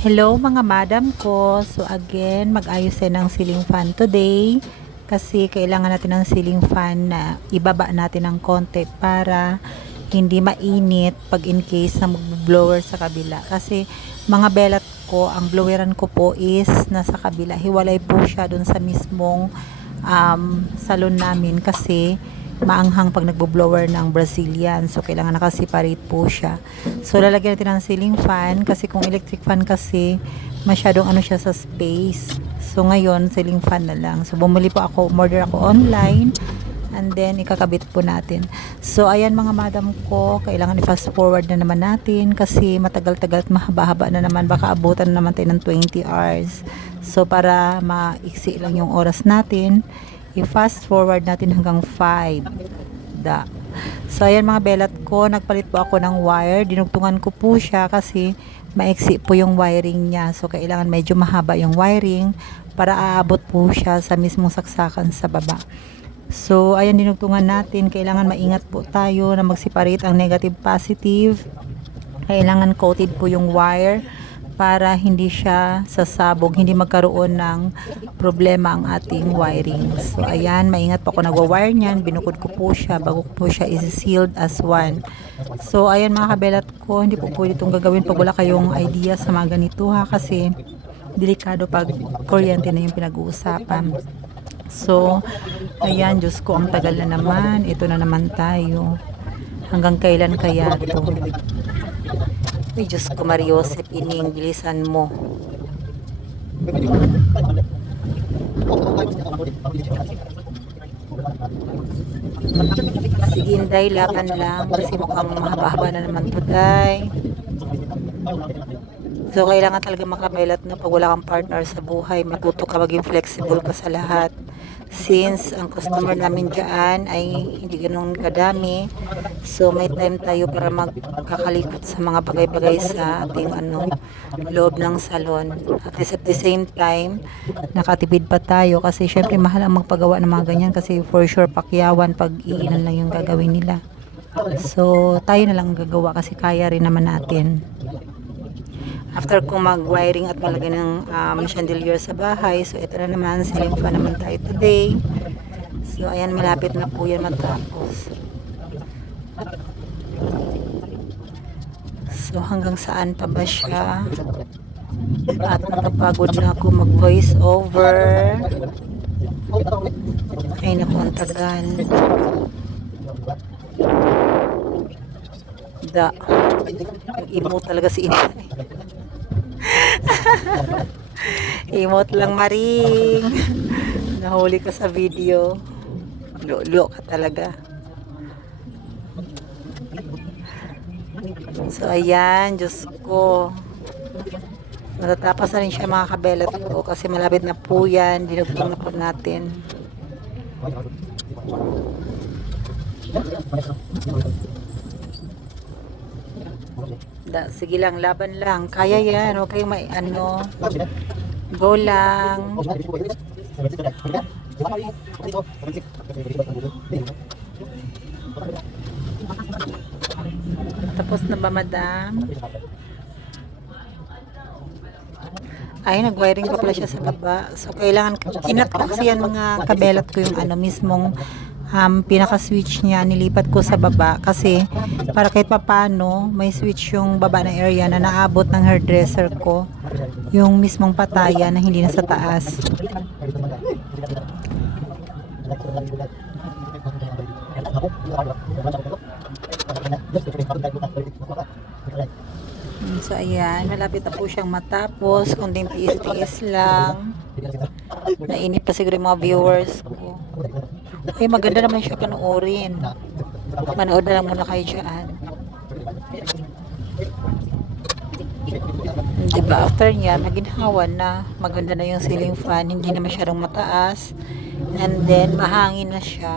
Hello mga madam ko. So again, mag-ayos tayo ng ceiling fan today kasi kailangan natin ng ceiling fan na ibaba natin ng konti para hindi mainit pag in case na mag-blower sa kabila. Kasi mga belat ko, ang bloweran ko po is nasa kabila. Hiwalay po siya dun sa mismong salon namin kasi maanghang pag nagbo-blower ng Brazilian. So, kailangan nakaseparate po siya. So, lalagyan natin ng ceiling fan kasi kung electric fan kasi masyadong ano siya sa space. So, ngayon, ceiling fan na lang. So, bumili po ako, order ako online and then ikakabit po natin. So, ayan mga madam ko, kailangan i-fast forward na naman natin kasi matagal-tagal at mahaba-haba na naman. Baka abutan na naman tayo ng 20 hours. So, para maiksi lang yung oras natin, i-fast forward natin hanggang 5. So, ayan mga belat ko, nagpalit po ako ng wire. Dinugtungan ko po siya kasi maiksi po yung wiring niya. So, kailangan medyo mahaba yung wiring para aabot po siya sa mismong saksakan sa baba. So, ayan dinugtungan natin. Kailangan maingat po tayo na mag-separate ang negative positive. Kailangan coated po yung wire para hindi siya sasabog, hindi magkaroon ng problema ang ating wiring. So, ayan, maingat po ako nagwa-wire niyan. Binukod ko po siya bago ko po siya is-sealed as one. So, ayan mga kabelat ko, hindi po pwede itong gagawin pag wala kayong idea sa mga ganito ha, kasi delikado pag kuryente na yung pinag-uusapan. So, ayan, Diyos ko, ang tagal na naman. Ito na naman tayo. Hanggang kailan kaya to? Ay, Diyos ko, Mariosep, ining, bilisan mo. Sige, Inday, laban lang. Kasi mukhang mahaba-haba na naman to, Day. So, kailangan talaga makabelat na pag wala kang partner sa buhay. Matuto ka maging flexible ka sa lahat. Since ang customer namin dyan ay hindi ganun kadami. So, may time tayo para magkakalikot sa mga bagay-bagay sa ating loob ng salon. At the same time, nakatipid pa tayo kasi syempre mahal ang magpagawa ng mga ganyan kasi for sure pakyawan pag iinan lang yung gagawin nila. So, tayo na lang gagawa kasi kaya rin naman natin. After kong mag-wiring at malagay ng chandelier sa bahay, so ito na naman, ceiling fan naman tayo today. So ayan, malapit na po yan matapos. So hanggang saan pa ba siya? At nakapagod na ako mag-voice over. Ay naku, ang tagal. Emote talaga si Inday. Emote lang, Maring. Nahuli ka sa video. Lolo ka talaga. So ayan, Diyos ko, matatapos na rin siya mga kabelat ko kasi malapit na po yan. Dinugtong na po natin. Sige lang, laban lang. Kaya yan. Huwag kayong may go lang. Tapos na ba, madam? Ay, nag-wiring pa pala siya sa baba. So, kailangan, kinat ko kasi yan mga kabelat ko yung mismong pinaka-switch niya, nilipat ko sa baba kasi para kahit papano may switch yung baba na area na naabot ng hairdresser ko, yung mismong patayan na hindi na sa taas. So ayan, malapit na po siyang matapos, kunding tiis-tiis lang. Nainip pa siguro yung mga viewers ko. Ay, maganda naman siya panoorin. Manood na lang muna kayo dyan. Diba, after niya, naginhawan na. Maganda na yung ceiling fan. Hindi na masyadong mataas. And then, mahangin na siya.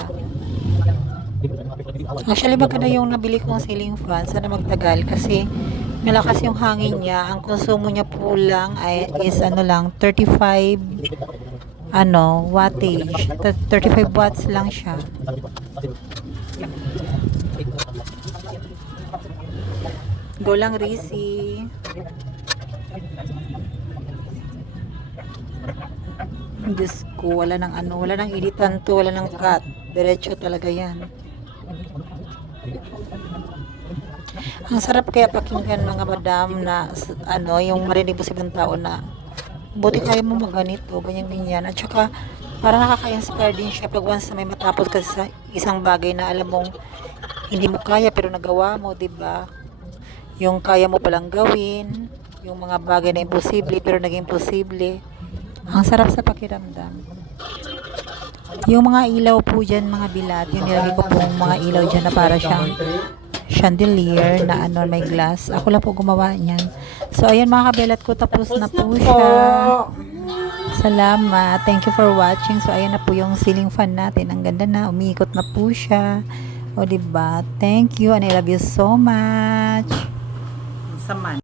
Actually, maganda yung nabili kong ceiling fan. Sana magtagal kasi malakas yung hangin niya. Ang konsumo niya po lang is lang, 35 wattage. 35 watts lang siya. Go lang, Rizzy. Diyos ko, wala nang ano, wala nang editan to, wala nang cut. Diretso talaga yan. Ang sarap kaya pakinggan mga madam na ano, yung marinig mo sa ibang tao na buti kaya mo maganito, ganyan-ganyan. At saka, para nakaka-inspire din siya pag once na may matapos ka sa isang bagay na alam mong hindi mo kaya pero nagawa mo, 'di ba? Yung kaya mo palang gawin, yung mga bagay na imposible pero naging posible. Ang sarap sa pakiramdam. Yung mga ilaw po dyan, mga bilat, yung nilagay ko pong mga ilaw dyan na para siyang chandelier na ano, may glass. Ako lang po gumawa niyan. So, ayan mga kabelat ko, tapos na po siya. Salamat. Thank you for watching. So, ayan na po yung ceiling fan natin. Ang ganda na. Umiikot na po siya. O, diba? Thank you and I love you so much. Saman.